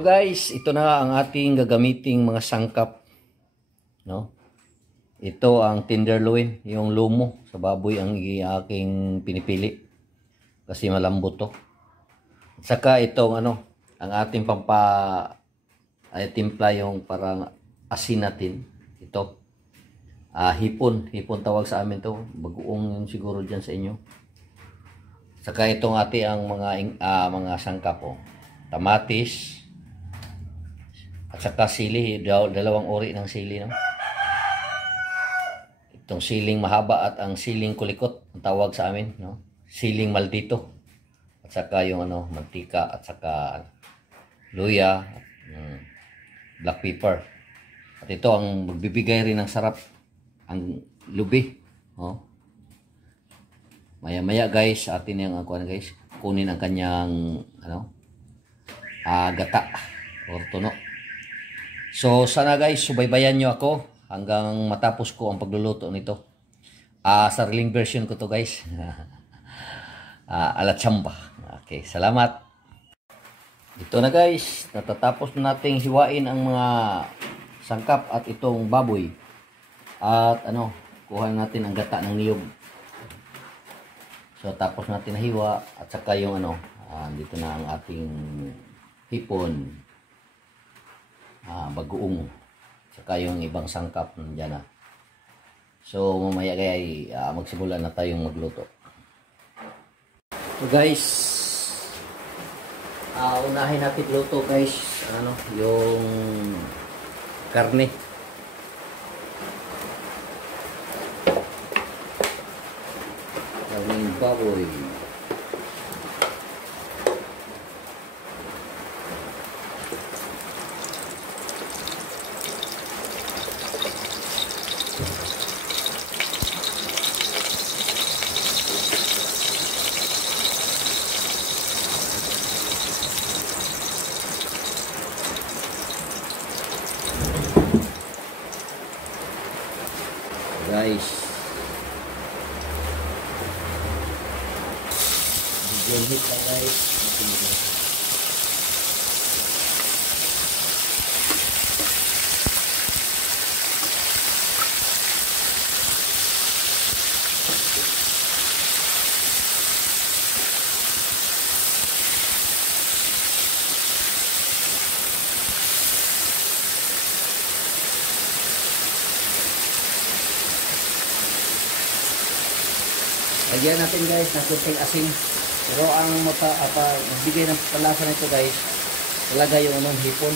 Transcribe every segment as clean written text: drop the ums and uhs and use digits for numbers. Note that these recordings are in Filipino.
Hello guys, ito na ang ating gagamiting mga sangkap, no? Ito ang tenderloin, yung lumo sa baboy ang aking pinipili kasi malambot to. At saka itong ang ating timpla yung parang asin natin. Ito, hipon tawag sa amin to, bagoong yun siguro dyan sa inyo. Saka itong ang mga sangkap, tamatis, at saka sili, dalawang uri ng sili, no? Itong siling mahaba at ang siling kulikot, ang tawag sa amin, no? Siling maldito. At saka yung mantika at saka luya, black pepper. At ito ang magbibigay rin ng sarap, ang lubi, no? Maya-maya guys, atin yung guys, kunin ang kanyang gata or tuno. So sana guys, subaybayan nyo ako hanggang matapos ko ang pagluluto nito. Sariling version ko to guys. Ala chamba. Okay, salamat. Ito na guys, natatapos na nating hiwain ang mga sangkap at itong baboy. At kuha natin ang gata ng niyog. So tapos natin nahiwa at saka yung dito na ang ating hipon. Bagoong, saka yung ibang sangkap nandiyan na. So mamaya guys, magsimula na tayong magluto. So guys, unahin natin luto guys, yung karne. Karneng baboy. Guys, medium heat lang guys. Lagyan natin guys ng kunting asin. Pero ang magbigay ng palasa nito guys, talaga yung hipon.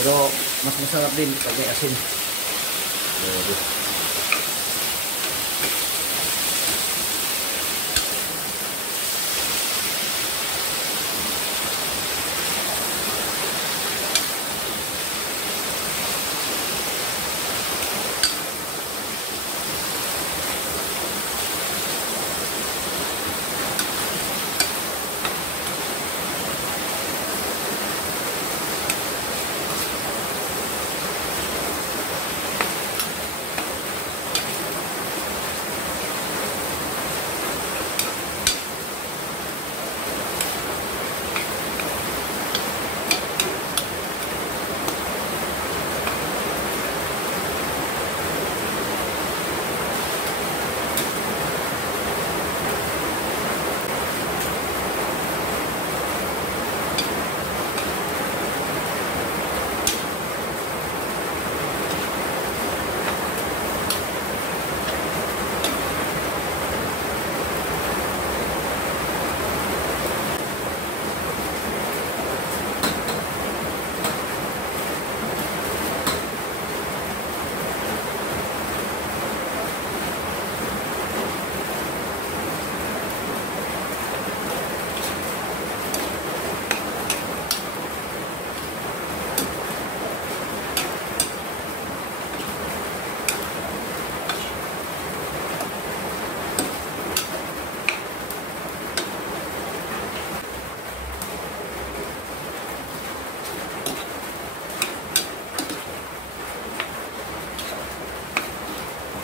Pero mas masarap din pag may asin.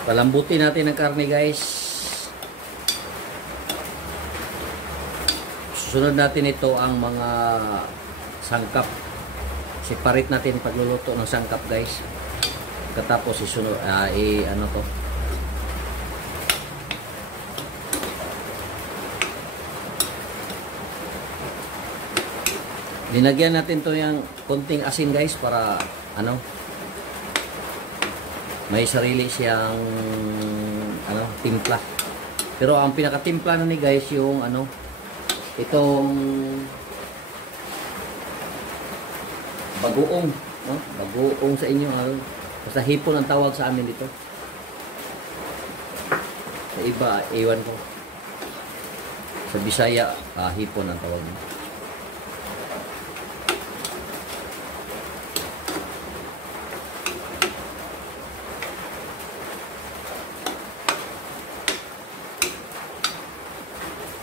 Palambutin natin ang karne guys. Susunod natin ito ang mga sangkap. Separate natin pagluluto ng sangkap, guys. Katapos isunod ano to. Linagyan natin to yung konting asin, guys, para ano, may sarili siyang ano, timpla. Pero ang pinakatimpla na ni, guys, yung ano, itong bagoong, no? Bagoong sa inyo, basta hipon ang tawag sa amin dito. Sa iba, ewan ko. Sa Bisaya, hipon ang tawag nito.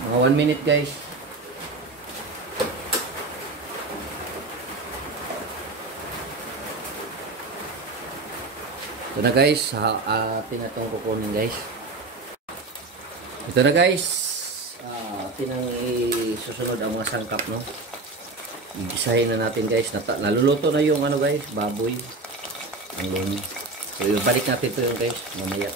Mga 1 minute, guys. Ito na, guys. Atin na itong kukunin, guys. Ito na, guys. Atin ang isusunod ang mga sangkap, no? Igisahin na natin, guys. Naluluto na yung ano, guys, baboy. Ang lumi. So, balik natin ito yung, guys, mamaya.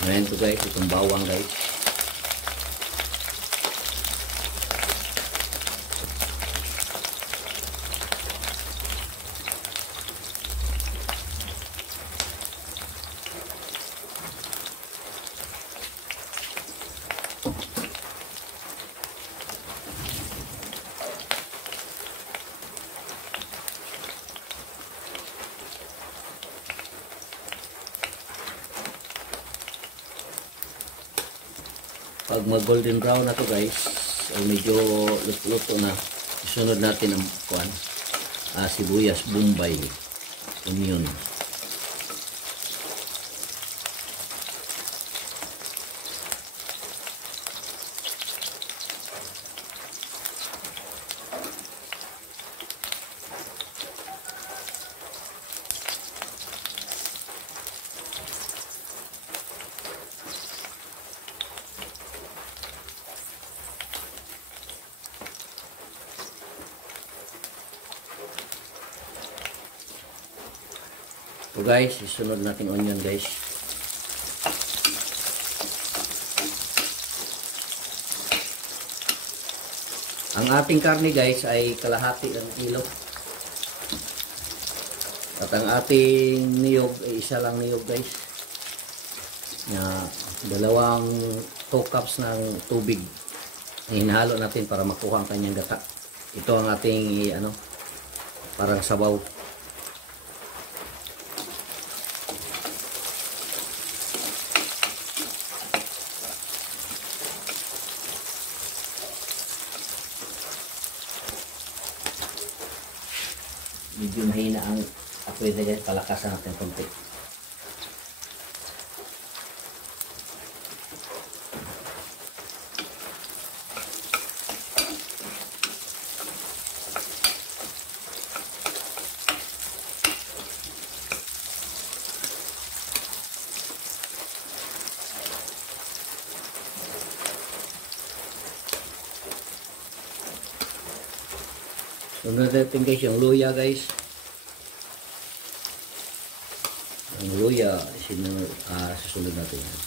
Ngayon to, guys, itong bawang, guys. Pag mag golden brown na to, guys, o medyo luto na, isunod natin ang sibuyas, bombay, onion. So, guys, isunod natin onion, guys. Ang ating karne, guys, ay kalahati ng kilo. At ang ating niyog ay isa lang niyog, guys. Na 2 cups ng tubig. Hinahalo natin para makuha ang kanyang gata. Ito ang ating ano, parang sabaw. Medyo mahina ang apoy na, guys, palakasan natin konti. Sunod natin, guys, yung luya, guys. Ang luya, susunod natin yan.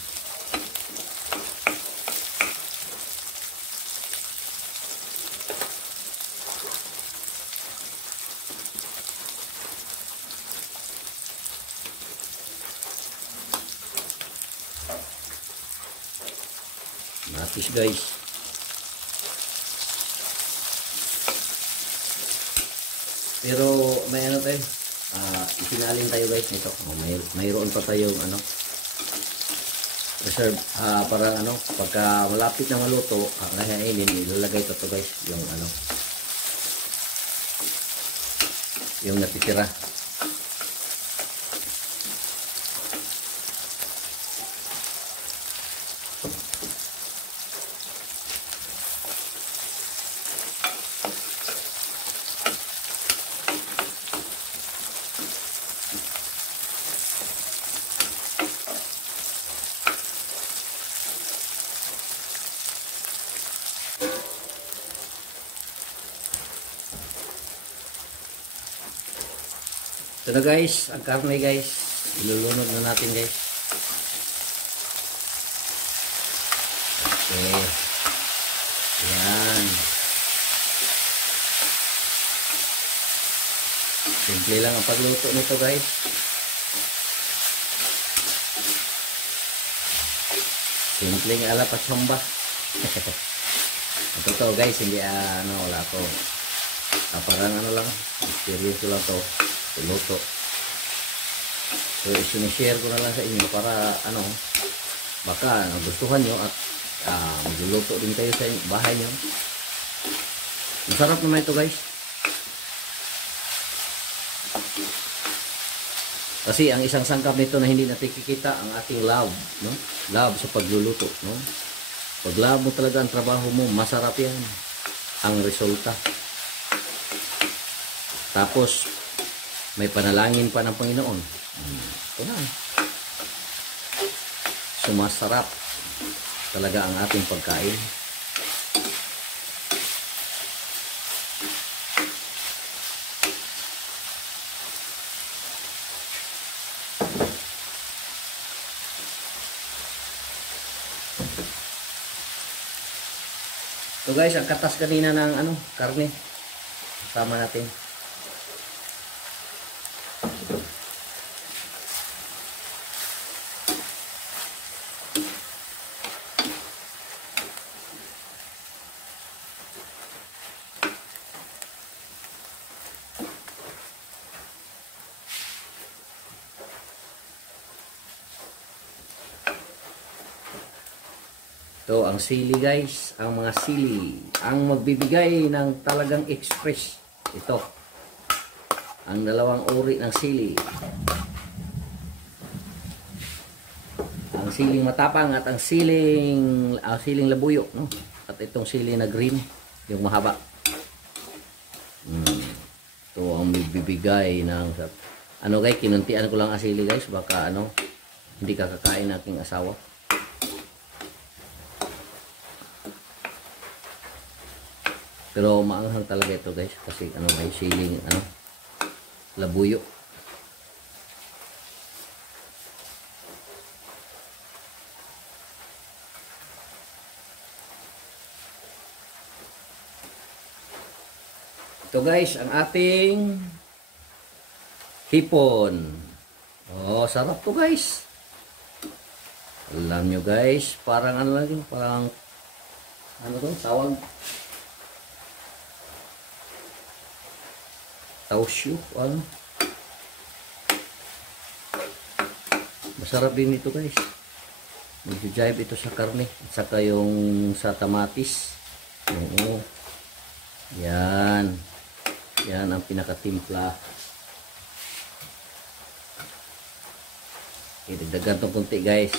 Matis, guys. Pero may ano tayo, isinalin tayo, guys, nito. Mayroon pa tayong ano, reserve, para ano, pagka malapit na maluto, ngayon ilalagay ito to, guys, yung ano, yung natitira. Ito na guys, ang karne guys. Ilulunod na natin guys. Okay. Yan. Simple lang ang pagluto nito guys. Simple nga ala patsamba. Ito to guys, hindi wala ko. Parang lang, experience ko lang to. Luto. So sinishare ko na lang sa inyo para baka nagustuhan nyo at magluluto din kayo sa bahay nyo. Masarap naman ito guys. Kasi ang isang sangkap nito na hindi natin kikita ang ating love, no? Love sa pagluluto, no? Pag love mo talaga ang trabaho mo, masarap yan ang resulta. Tapos may panalangin pa ng Panginoon. Ito na. Sumasarap talaga ang ating pagkain. So guys, ang katas kanina ng karne. Tama natin. Ito ang sili guys, ang mga sili, ang magbibigay ng talagang express. Ito, ang dalawang uri ng sili. Ang siling matapang at ang siling labuyo, no? At itong sili na green, yung mahaba. Ito ang magbibigay ng guys, kinuntian ko lang ang sili guys, baka hindi kakakain aking asawa. Pero maanghang talaga ito guys kasi may siling labuyo. Ito guys ang ating hipon. Oh, sarap to guys. Alam nyo guys, parang parang tawag tausyo, masarap din ito guys. Mag-jive ito sa karne at saka yung sa tamatis. Oo. Yan ang pinakatimpla. Idagdagan itong kunti guys.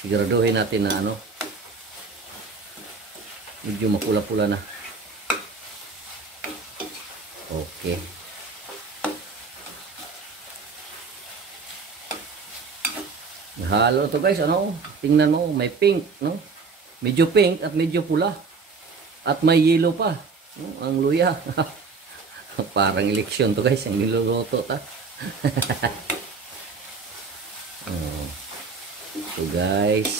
Siguraduhin natin na medyo mapula-pula na. Okay. Halo to guys, tingnan mo, may pink, no? Medyo pink at medyo pula. At may yellow pa, no? Ang luya. Parang eleksyon to guys, ang niluluto ta. So guys,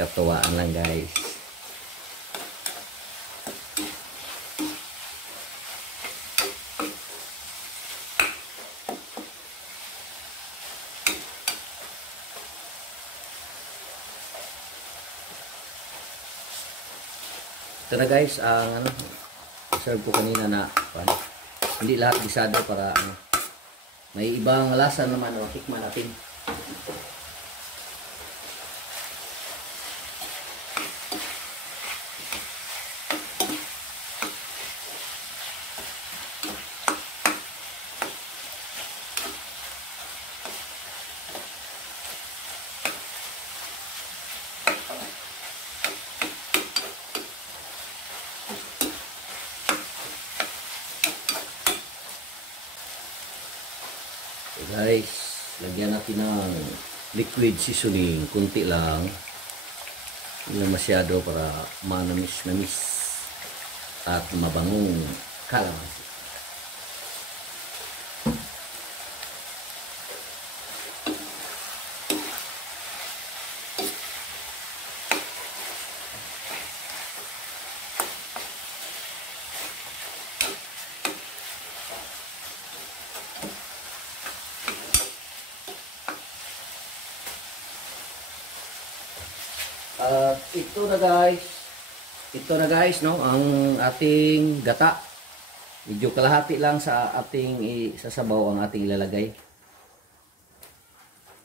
katuwaan lang guys. Ito na guys, ang serve ko kanina na hindi lahat gisado para may ibang lasa naman, tikman natin. Guys, lagyan natin ng liquid seasoning, kunti lang, hindi masyado para manamis-namis at mabangong kalamansi. ito na guys. Ito na guys, no, ang ating gata. Medyo kalahati lang sa ating isasabaw ang ating ilalagay.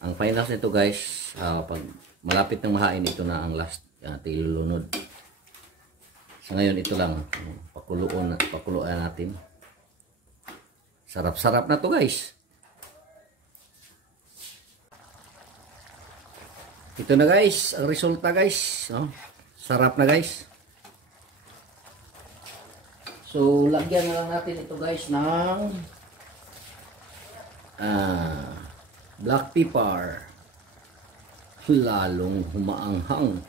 Ang finals nito guys, pag malapit ng mahain, ito na ang last ating ilulunod. So ngayon ito lang, pakuluan natin. Sarap-sarap na to guys. Ito na guys, ang resulta guys, no? Sarap na guys. So lagyan na lang natin ito guys ng black pepper. Lalong humaanghang.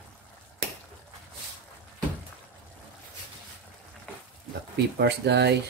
Black peppers guys.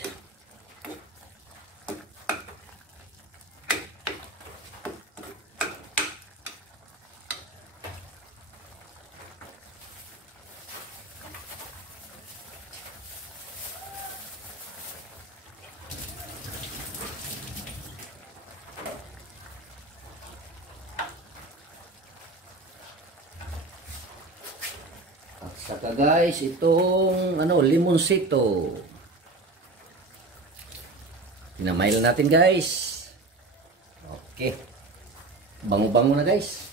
At saka guys, itong limonsito. Pinamail natin guys. Okay. Bango-bango na guys.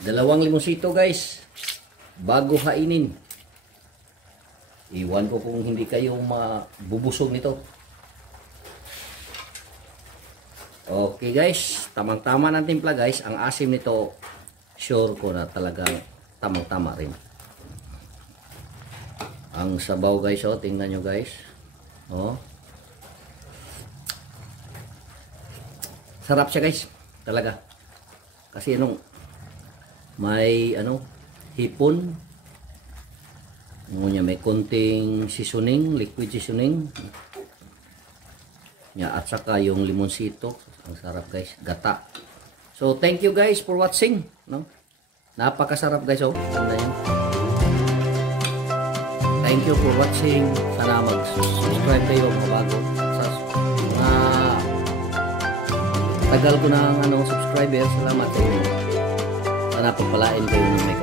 2 limonsito guys. Bago hainin. Iwan ko kung hindi kayo mabubusog nito. Okay guys, tamang-tama ng timpla guys. Ang asim nito, sure ko na talagang tamang-tama rin. Ang sabaw guys, oh, tingnan nyo guys. Oh. Sarap siya guys, talaga. Kasi may hipon. May konting seasoning, liquid seasoning. At saka yung limonsito. Ang sarap guys, gata. So thank you guys for watching, no? Napakasarap guys, oh. Thank you for watching. Sana mag-subscribe kayo mga bago. Sa tagal ko ng subscriber. Salamat sa inyo. Sana pagpalain kayo ng may